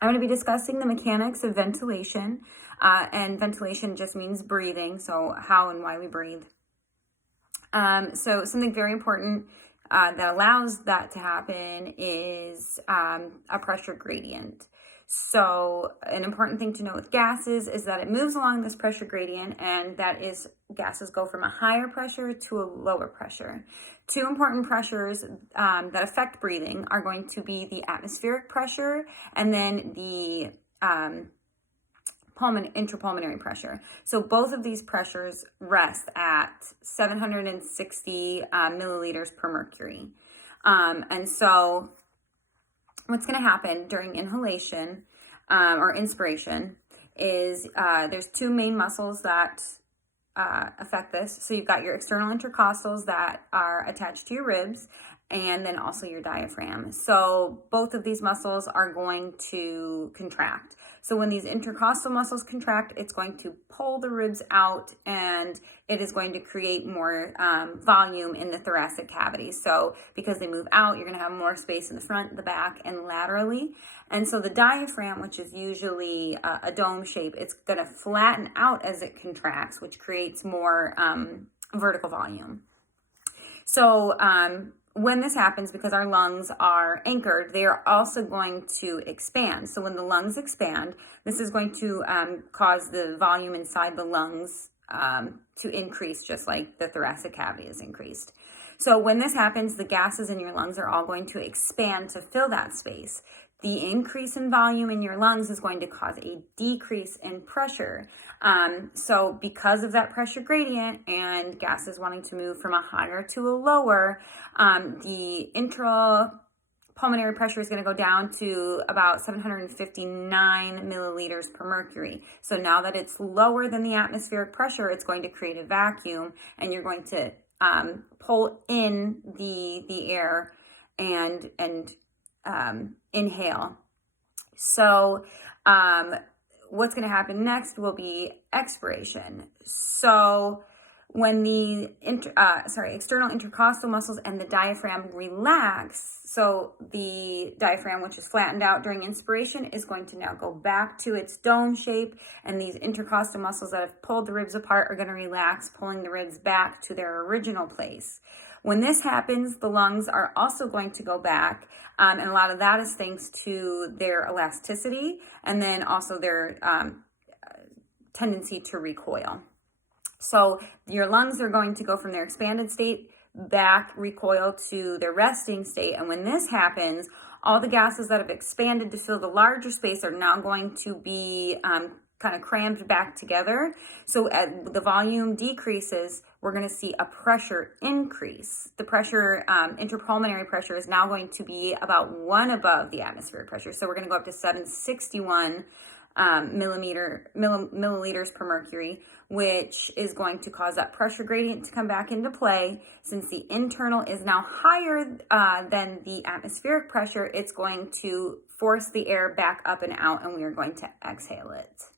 I'm going to be discussing the mechanics of ventilation, and ventilation just means breathing, so how and why we breathe. So something very important that allows that to happen is a pressure gradient. So an important thing to know with gases is that it moves along this pressure gradient, and that is gases go from a higher pressure to a lower pressure. Two important pressures that affect breathing are going to be the atmospheric pressure and then the intrapulmonary pressure. So both of these pressures rest at 760 milliliters per mercury. And so what's going to happen during inhalation or inspiration is there's two main muscles that affect this. So you've got your external intercostals that are attached to your ribs, and then also your diaphragm. So both of these muscles are going to contract. So when these intercostal muscles contract, it's going to pull the ribs out, and it is going to create more volume in the thoracic cavity. So because they move out, you're going to have more space in the front, the back, and laterally. And so the diaphragm, which is usually a dome shape, it's going to flatten out as it contracts, which creates more vertical volume. So when this happens, because our lungs are anchored, they are also going to expand. So when the lungs expand, this is going to cause the volume inside the lungs to increase, just like the thoracic cavity is increased. So when this happens, the gases in your lungs are all going to expand to fill that space. The increase in volume in your lungs is going to cause a decrease in pressure. So because of that pressure gradient and gases wanting to move from a higher to a lower, the intrapulmonary pressure is going to go down to about 759 milliliters per mercury. So now that it's lower than the atmospheric pressure, it's going to create a vacuum, and you're going to pull in the air and inhale. So what's going to happen next will be expiration. So when the external intercostal muscles and the diaphragm relax, so the diaphragm, which is flattened out during inspiration, is going to now go back to its dome shape, and these intercostal muscles that have pulled the ribs apart are going to relax, pulling the ribs back to their original place. When this happens, the lungs are also going to go back, and a lot of that is thanks to their elasticity and then also their tendency to recoil. So your lungs are going to go from their expanded state back, recoil to their resting state. And when this happens, all the gases that have expanded to fill the larger space are now going to be kind of crammed back together. So as the volume decreases, we're going to see a pressure increase. The pressure, intrapulmonary pressure, is now going to be about 1 above the atmospheric pressure. So we're going to go up to 761 milliliters per mercury, which is going to cause that pressure gradient to come back into play. Since the internal is now higher than the atmospheric pressure, it's going to force the air back up and out, and we are going to exhale it.